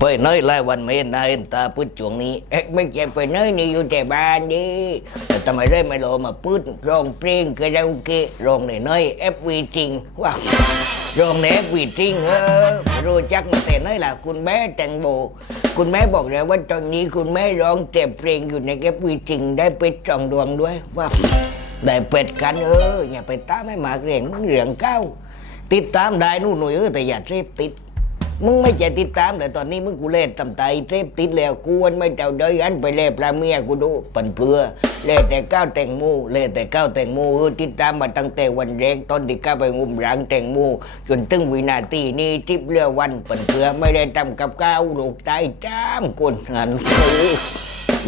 ไปเนยไล่วันไม่นหน้าเห็นตาพูดช่วงนี้เอ๊ะไม่ใช่ไปเนยนี่อยู่แต่บ้านดิแต่ทำไมได้ไม่รอมาพูดร้องเพลงคาราเกะร้องในเนยเอฟวีจริงว้าร้องในเอฟวีจริงเออรู้จักมาแต่เนยล่ะคุณแม่แตงโมคุณแม่บอกเลยว่าตอนนี้คุณแม่ร้องแต่เพลงอยู่ในเอฟวีจริง ได้เป็ดสองดวงด้วยว้าได้เป็ดกันเอออย่าไปตามให้หมากเรียงเรื่องเก้าติดตามได้นู่นหนุ่ยเออแต่อย่าเทปติด มึงไม่ใจติดตามแต่ตอนนี้มึงกูเล่นตำไตเทปติดแล้วกูอันไม่เจ้าเดยอันไปเล่ปลาเมียกูดูปันเปลือเล่แต่ก้าวแต่งมูเล่แต่ก้าวแต่งมูเออติดตามมาตั้งแต่วันแรกตอนที่ก้าวไปงุมรังแต่งมูจนถึงวินาทีนี้ทิปเรือวันปันเปลือไม่ได้ทำกับก้าวลูกตายจ้ามคนหันซื้อ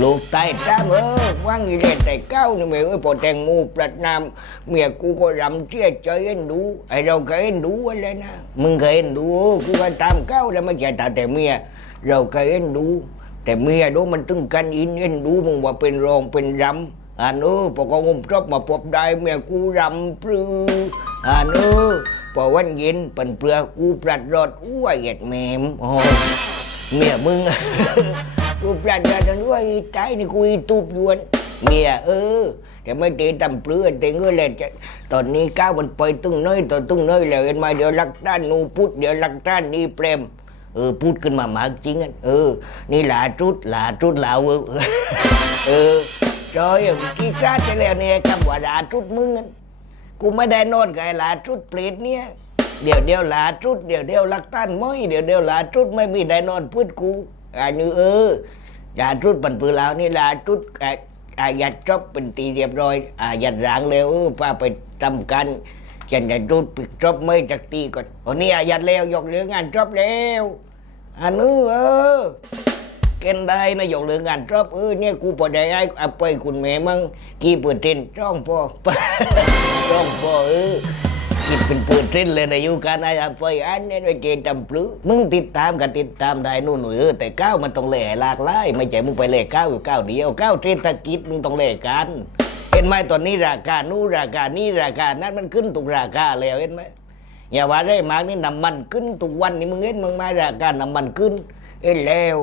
ลูกตายจ้ามเออว่างอีเล่นแต่เก้านี่เมยเอ้ยพอแตงโมประนามเมียกูก็รำเชียใจเอ็นดูไอเราก็เอ็นดูอะไรนะมึงก็เอ็นดูกูก็ตามเก้าแล้วไม่ใช่ตาแต่เมียเราก็เอ็นดู แต่เมียดูมันตึงกันอินเอ็นดูมึงว่าเป็นรองเป็นรำอ่านเออพอก็งมจบมาพบได้เมียกูรำปรืออ่านเออพอวันเย็นปันเปลือกกูปลัดรอดอ้วยเหยียดแมมโอ้เมียมึง กูปราดยาจังด้วยใจนี่กูอีตูบยวน เมียเออแต่ไม่ตีตำเปลือแต่เงื่อเลยจะตอนนี้ก้าวมันไปตึงเนยต่อตึงเนยแล้วเห็นไหมเดี๋ยวลักด้านนูพุทธเดี๋ยวลักด้านนี่เปรมเออพูดขึ้นมามากจริงอะเออ นี่หลาจุดหลาจุดหลาเออเออจอยกี่กราดไปแล้วเนี่ยคำว่าหลาจุดมึงอะกูไม่ได้นอนกับไอ้หลาชุดเปรตเนี่ยเดี๋ยวเดี๋ยวหลาชุดเดี๋ยวเดี๋ยวลักตันม้อยเดี๋ยวเดี๋ยวหลาชุดไม่มีได้นอนพืชกู อันนี้เออหลาชุดปันปือลาวนี่ลาชุดอายัดจบเป็นตีเรียบร้อยอายัดรางแล้วเออป้าไปทำกันฉันจะจุดปิดจบไม่จากตีก่อนโอ้นี่อายัดแล้วยกเรืองงานจบแล้วอันนี้เออเกันได้นะยกเรื่องงานจบเออเนี่ยกูพอได้ไอ้อไปคุณแม่มั่งกี่เปอร์เซ็นต์จ้องพอจ้องพอเออ คิดเป็นเปอร์เซ็นเลยนะอยู่กันไอ้เอาไปอันเนี่ยไอ้เกณฑ์จำปลื้มึงติดตามกันติดตามได้นู่นหนูเออแต่ก้าวมันต้องแหล่หลากหลายไม่ใช่มึงไปแหล่ก้าวอยู่ก้าวเดียวก้าวเศรษฐกิจมึงต้องแหล่กันเห็นไหมตอนนี้ราคานู่นราคานี่ราคานั้นมันขึ้นทุกราคาแล้วเห็นไหมอย่าว่าได้มากนี่น้ำมันขึ้นทุกวันนี่มึงเห็นมึงมาราคาน้ำมันขึ้นเอ็นแล้ว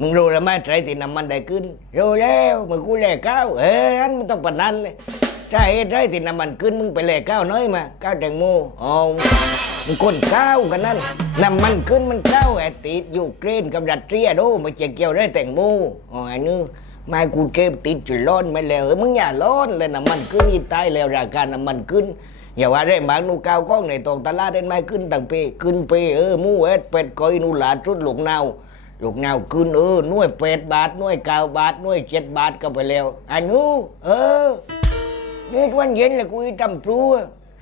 มึงรู้แล้วไหมใช่ที่น้ำมันได้ขึ้นรู้แล้วมึงกูแหล่ก้าวเอ้ยอันมันต้องปนนั้นเลย ใช่ใช่ที่น้ำมันขึ้นมึงไปแลกข้าวน้อยมาข้าวแตงโมอ๋อมึงคนข้าวกันนั่นน้ำมันขึ้นมันข้าวไอ้ติดอยู่เกรนกับรัสเซียโดมันจะเกี่ยวได้แตงโมอ๋อไอ้นี่ไม่กูเจ็บติดจุดร้อนไม่แล้วเออมึงอย่าร้อนเลยน้ำมันขึ้นนี่ตายแล้วราคาน้ำมันขึ้นอย่าว่าได้หมากนูก้าวก้องในตรงตลาดได้ไหมขึ้นตั้งเปขึ้นเปเออมูเอ็ดเป็ดก้อยนูหลาจุดหลกนาวลูกแนวขึ้นเออหน่วยแปดบาทหน่วยเก้าบาทหน่วยเจ็ดบาทก็ไปแล้วอันนู้เออ นี่วันเย็นเลยกูอีตำปลัว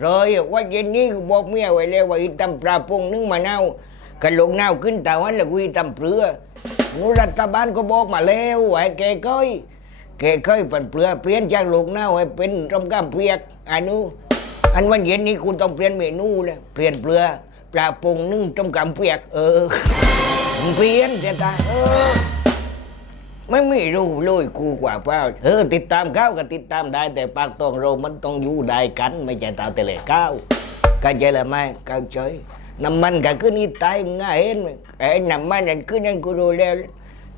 รอยวันเย็นนี้กูบอกเมียไว้แล้วว่าอีตำปลาพงนึ่งมะนาวกันลูกแนวขึ้นแต่วันเลยกูอีตำเปลือนูรัฐบาลก็บอกมาแล้วว่าแกก้อยแกก้อยเป็นเปลือเปลี่ยนจากลูกแนวให้เป็นรมกำเปียกอันนู้อันวันเย็นนี้คุณต้องเปลี่ยนเมนูเลยเปลี่ยนเปลือปลาพงนึ่งต้มกำเปียก เออเปลี่ยนจะตายเออ ไม่ไม่รู้เลยกูกว่าเปล่าเออติดตามก้าวก็ติดตามได้ แต่ปากตองเรามันต้องอยู่ได้กัน ไม่ใช่ตามแต่เลยก้าวเข้าใจหรือไม่เข้าใจน้ำมันก็ขึ้นนี่ตายมึงง่ายเห็นไหมไอ้น้ำมันนั่นขึ้นนั่นกูรู้แล้ว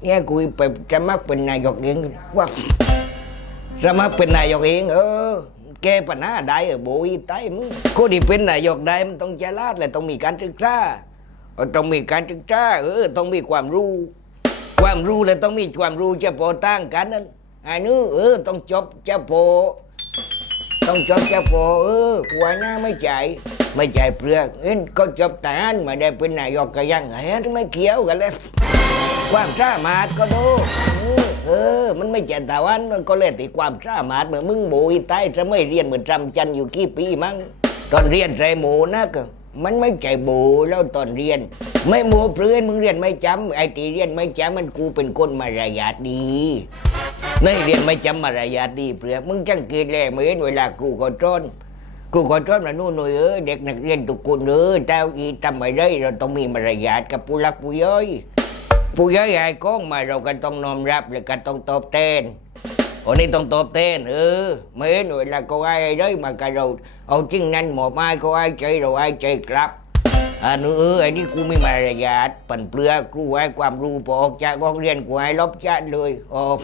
เนี่ยกูไปจะมักเป็นนายกเองว่าจะมักเป็นนายกเองเออแก้ปัญหาได้เออโบยตายมึงกูที่เป็นนายกได้มันต้องฉลาดและต้องมีการศึกษาต้องมีการศึกษาเออต้องมีความรู้ ความรู้และต้องมีความรู้จะพอตั้งกันนั่นอันนี้เออต้องจบจะพอต้องจบจะพอเออหัวหน้าไม่ใจไม่ใจเปลือกเอ็นก็จบทหารมาได้เป็นนายกก็ยังเฮ้ยไม่เกี่ยวกันเลยความสามารถก็ดูเออ มันไม่ใช่แต่วันมันก็เลยติความสามารถเหมือนมึงโบยใต้จะไม่เรียนเหมือนจำจันอยู่กี่ปีมั้งตอนเรียนไรหมูนะก็ มันไม่ใจโบแล้วตอนเรียน ไม่โมเปลือนมึงเรียนไม่จำไอ้ที่เรียนไม่จำมันกูเป็นคนมารยาทดีในเรียนไม่จำมารยาทดีเปลือกมึงจังเกตแลเมือนเวลาครูก็จนครูก็จอนมานู่นหน่อยเออเด็กนักเรียนทุกคนเออเจ้าอีทำไมได้เราต้องมีมารยาทกับผู้รักผู้ย่อยผู้ย่อยให้ก้องมาเราก็ต้องนอมรับและก็ต้องตอบแทน โอ้นี่ต้องตอบแทนเออไม่เห็นเวลาเขาให้ได้มากับเราเอาจริงนั้นหมอไม้เขาให้ใจเราให้ใจกลับอันนู้นไอ้นี่กูไม่มารยาทปั่นเปลือกกูให้ความรู้พอออกจากห้องเรียนกูให้ลบจัดเลยออก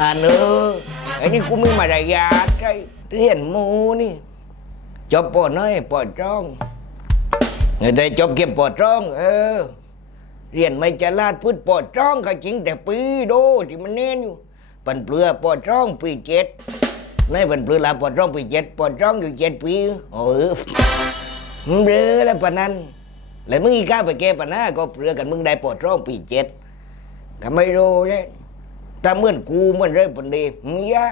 อันนู้นไอ้นี่กูไม่มารยาทใช่เรียนหมูนี่จบปอน้อยปอจ้องเงินได้จบเก็บปอจ้อง เออ เรียนไม่จะลาดพืชปอจ้องก็จริงแต่ปีโดที่มันเน้นอยู่ ปันเปลือปอจ้องปีเจ็ดในปันเปลือลาปอจ้องปีเจ็ดปอจ้องอยู่เจ็ดปีโอ้ยมึงเรือแล้วปะนั้นแล้วมึงอีก้าไปแก้ปัญหาก็เปลือกันมึงได้ปอจ้องปีเจ็ดก็ไม่รู้เลยถ้าเหมื่อนกูเหมื่อนเรื่อปันดีมึงยา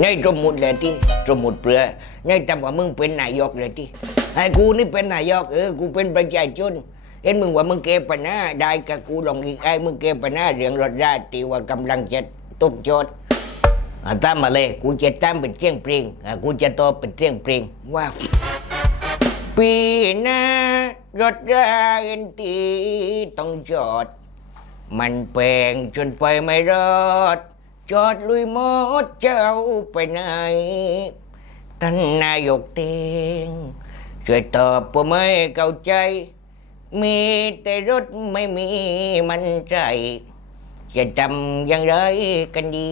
ไงจมมุดเลยที่จมมุดเปลือไงจำว่ามึงเป็นนายกเลยที่ไอ้กูนี่เป็นนายกเออกูเป็นประชาชนเห็นมึงว่ามึงเก็บปัญหาได้กับกูลองอีกไอ้มึงเก็บปัญหาเรื่องรถราตีว่ากำลังเจะ ตุกโจทย์อะตามมาเลย กูจะตามเป็นเสียงเพลงอะกูจะตอเป็นเสียงเพลงว่าวปีหน้ารถราเอ็นตีต้องจอด มันแปลงจนไปไม่รอด จอดลุยหมดเจ้าไปไหนท่านนายกเตงช่วยตอบผมไม่เข้าใจ มีแต่รถไม่มีมันใจ จะทำอย่างไรกันดี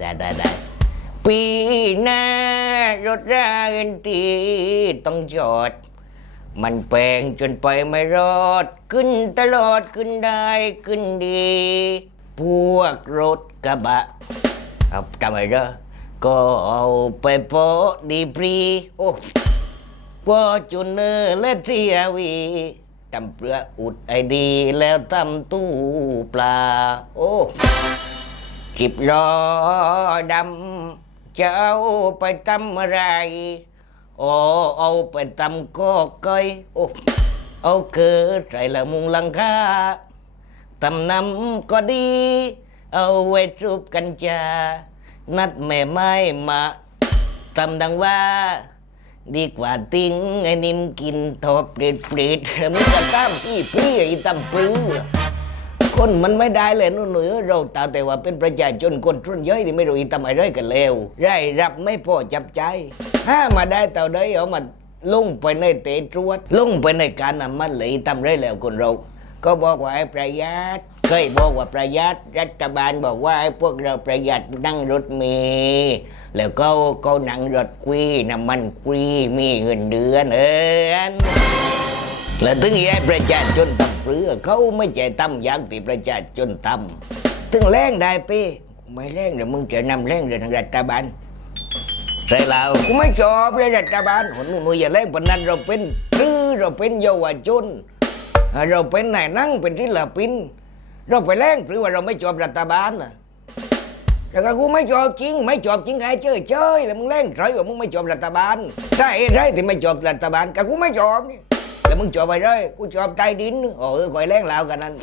ได้ได้ได้ปีหน้ารถราเอ็นตีต้องจอด มันแปลงจนไปไม่รอด ขึ้นตลอดขึ้นได้ขึ้นดี พวกรถกระบะเอาทำไมเด้อก็เอาไปโปะดีปรี โอ้ก็จุนเนอร์และทีอาวี ทำเปลืออุดไอดี แล้วทำตู้ปลา โอ้จิบล้อดำจะเอาไปทำอะไรโอ้เอาไปทำก็เกยโอ้เอาเกิดใส่ละมุงลังคาตำน้ำก็ดี เอาไว้จูบกันจานัดแม่ไม้มาตำดังว่า ดีกว่าติ้งไอ้นิ่มกินทอปริดปริดมึงจะตามพี่พี่ไอ้ตำปลือคนมันไม่ได้เลยนู่นหนูเราตาแต่ว่าเป็นประชาชนคนทุนย่อยที่ไม่รู้อีทำอะไรกันเลวได้รับไม่พอจับใจถ้ามาได้เต่าได้เอามาลงไปในเตะตรวจลงไปในการนำมันเลยทำไรแล้วคนเรา ก็บอกว่าไอ้ประหยัด เคยบอกว่าประหยัดรัฐบาลบอกว่าไอ้พวกเราประหยัดนั่งรถเมล์แล้วก็ก็นั่งรถคุยน้ำมันคุยมีเงินเดือนเออแล้วถึงไอ้ประชาชนทำเปลือเขาไม่ใจทำอย่างที่ประชาชนทำถึงแรงได้เป้ไม่แรงเดี๋ยวมึงจะนำแรงเดี๋ยวทางรัฐบาลใช่แล้วกูไม่ชอบเลยรัฐบาลคนหนูอย่าแรงปนนั้นเราเป็นคือเราเป็นเยาวชนเราเป็นนายนั่งเป็นศิลปิน เราไปแรงหรือว่าเราไม่ชอบรัฐบาลน่ะแต่ก็กูไม่ชอบจริง ไม่ชอบจริงไอ้เจ้ยเจ้ยแล้วมึงแรงใครว่ามึงไม่ชอบรัฐบาลใช่ไรที่ไม่ชอบรัฐบาลก็กูไม่ชอบนี่แล้วมึงจอบไปเลยกูจอบใต้ดินโอ้ยคอยแรงลาวกันนั้น